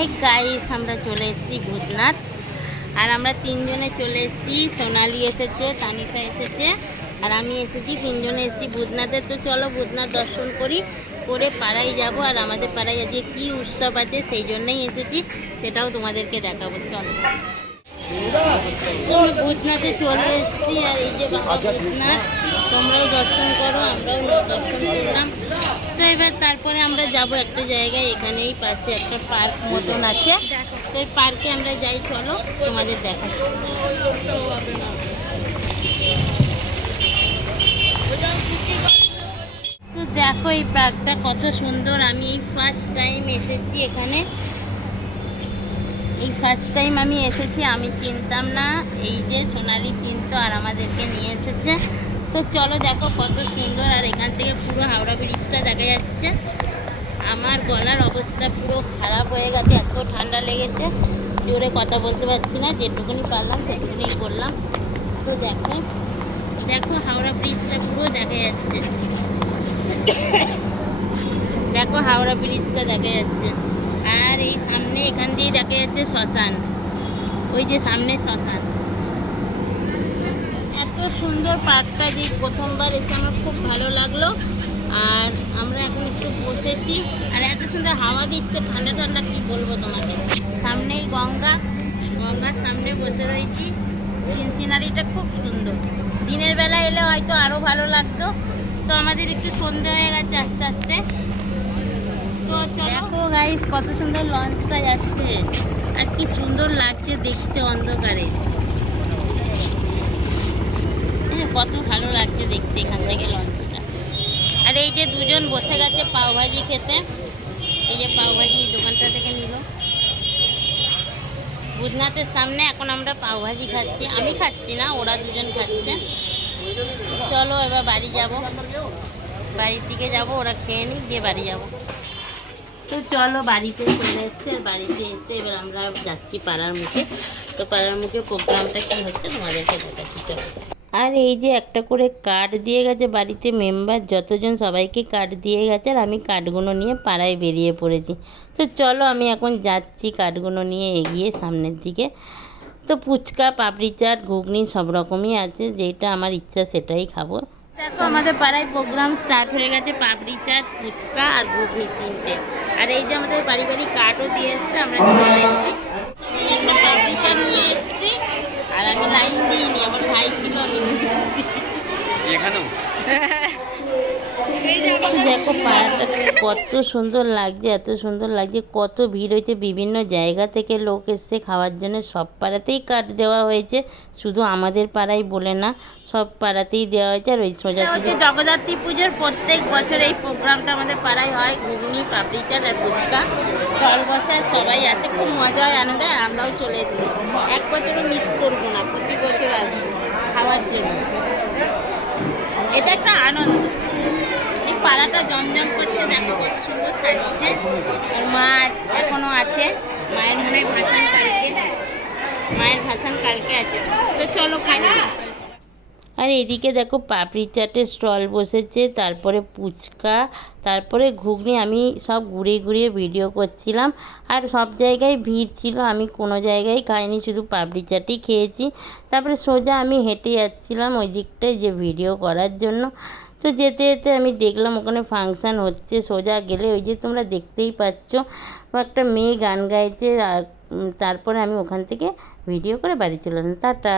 এই গাইস আমরা চলে এসেছি ভূতনাথ। আর আমরা তিনজনে চলে এসেছি, সোনালি এসেছে, তানিশা এসেছে আর আমি এসেছি। তিনজনে এসেছি ভূতনাথে। তো চলো ভূতনাথ দর্শন করি, করে পাড়ায় যাব। আর আমাদের পাড়ায় আজকে কী উৎসব আছে সেই জন্যই এসেছি, সেটাও তোমাদেরকে দেখাবো। চলো ভূতনাথে চলে এসেছি। আর এই যে বাবা ভূতনাথ, তোমরাও দর্শন করো, আমরাও দর্শন করলাম। তো এবার তারপরে আমরা যাব একটা জায়গায়, এখানেই পাশে একটা পার্ক মতন আছে। তো এই পার্কে আমরা যাই, চলো তোমাদের দেখাই। তো দেখো এই পার্কটা কত সুন্দর। আমি এই ফার্স্ট টাইম এসেছি এখানে, এই ফার্স্ট টাইম আমি এসেছি। আমি চিনতাম না, এই যে সোনালি চিনতো আর আমাদেরকে নিয়ে এসেছে। তো চলো দেখো কত সুন্দর। আর এখান থেকে পুরো হাওড়া ব্রিজটা দেখা যাচ্ছে। আমার গলার অবস্থা পুরো খারাপ হয়ে গেছে, এত ঠান্ডা লেগেছে, জোরে কথা বলতে পারছি না। যেটুকুনি পারলাম সেটুকুনি করলাম। তো দেখো দেখো হাওড়া ব্রিজটা পুরো দেখা যাচ্ছে। দেখো হাওড়া ব্রিজটা দেখা যাচ্ছে। আর এই সামনে এখান দিয়ে দেখা যাচ্ছে শ্মশান, ওই যে সামনে শ্মশান। এত সুন্দর পার্কটা, যে প্রথমবার এসে আমার খুব ভালো লাগলো। আর আমরা এখন একটু বসেছি, আর এত সুন্দর হাওয়া দিচ্ছে, ঠান্ডা ঠান্ডা, কী বলবো তোমাকে। সামনেই গঙ্গা, গঙ্গার সামনে বসে রয়েছি। সিনারিটা খুব সুন্দর। দিনের বেলা এলে হয়তো আরও ভালো লাগতো। তো আমাদের একটু সন্ধ্যা হয়ে গেছে আস্তে আস্তে। তো দেখো গাইস কত সুন্দর লঞ্চটা যাচ্ছে, আর কি সুন্দর লাগছে দেখতে অন্ধকারে। কত ভালো লাগছে দেখতে এখান থেকে লঞ্চটা। আর এই যে দুজন বসে গেছে পাওভাজি খেতে, এই যে পাওভাজি এই দোকানটা থেকে নিল ভূতনাথের সামনে। এখন আমরা পাওভাজি খাচ্ছি, আমি খাচ্ছি না, ওরা দুজন খাচ্ছে। চলো এবার বাড়ি যাব, বাড়ির দিকে যাব, ওরা খেয়ে নিই, গিয়ে বাড়ি যাব। তো চলো বাড়িতে চলে এসছে। আর বাড়িতে এসে এবার আমরা যাচ্ছি পাড়ার মুখে। তো পাড়ার মুখে প্রোগ্রামটা কী হচ্ছে তোমাদেরকে দেখাচ্ছি। আর এই যে একটা করে কার্ড দিয়ে গেছে বাড়িতে, মেম্বার যতজন সবাইকে কার্ড দিয়ে গেছে। আর আমি কার্ডগুলো নিয়ে পাড়ায় বেরিয়ে পড়েছি। তো চলো আমি এখন যাচ্ছি কার্ডগুলো নিয়ে এগিয়ে সামনের দিকে। তো ফুচকা, পাপড়ি চাট, ঘুগনি সব রকমই আছে, যেটা আমার ইচ্ছা সেটাই খাবো। দেখো আমাদের পাড়ায় প্রোগ্রাম স্টার্ট হয়ে গেছে, পাপড়ি চাট, ফুচকা আর ঘুগনি তিনটে। আর এই যে আমাদের বাড়ি বাড়ি কার্ডও দিয়ে এসছে, আমরা চলে এসেছি। পাপড়ি চাট নিয়ে এসেছি, আর আমি লাইন দিইনি, আমার ভাই ছিল, আমি নিয়েছি। দেখো পাড়াটা কত সুন্দর লাগছে, এত সুন্দর লাগছে, কত ভিড় হয়েছে। বিভিন্ন জায়গা থেকে লোক এসছে খাওয়ার জন্য। সব পাড়াতেই কার্ড দেওয়া হয়েছে, শুধু আমাদের পাড়ায় বলে না, সব পাড়াতেই দেওয়া হয়েছে। আর ওই সোজাসুজি জগদ্ধাত্রী পুজোর প্রত্যেক বছর এই প্রোগ্রামটা আমাদের পাড়ায় হয়। ঘুগনি, পাপড়ি চাট আর ফুচকা স্টল বসে, সবাই আসে, খুব মজা হয়, আনন্দ হয়। আমরাও চলে এসেছি, এক বছরও মিস করবো না, প্রতি বছর আসি খাওয়ার জন্য। এটা একটা আনন্দ। এই পাড়াটা জমজম করছে, দেখো কত সুন্দর সাজিয়েছে। আর মা এখনো আছে, মায়ের মনে হয় ভাসান কালকে, মায়ের ভাসান কালকে আছে। তো চলো খাই। আর এদিকে দেখো পাপড়ি চাটের স্টল বসেছে, তারপরে ফুচকা, তারপরে ঘুগনি। আমি সব ঘুরিয়ে ঘুরিয়ে ভিডিও করছিলাম। আর সব জায়গায় ভিড় ছিল, আমি কোনো জায়গায় খাইনি, শুধু পাপড়ি চাটই খেয়েছি। তারপরে সোজা আমি হেঁটে যাচ্ছিলাম ওই দিকটায় যে ভিডিও করার জন্য। তো যেতে যেতে আমি দেখলাম ওখানে ফাংশান হচ্ছে। সোজা গেলে ওই যে তোমরা দেখতেই পাচ্ছ, একটা মেয়ে গান গাইছে। আর তারপরে আমি ওখান থেকে ভিডিও করে বাড়ি চলে এলাম। টাটা।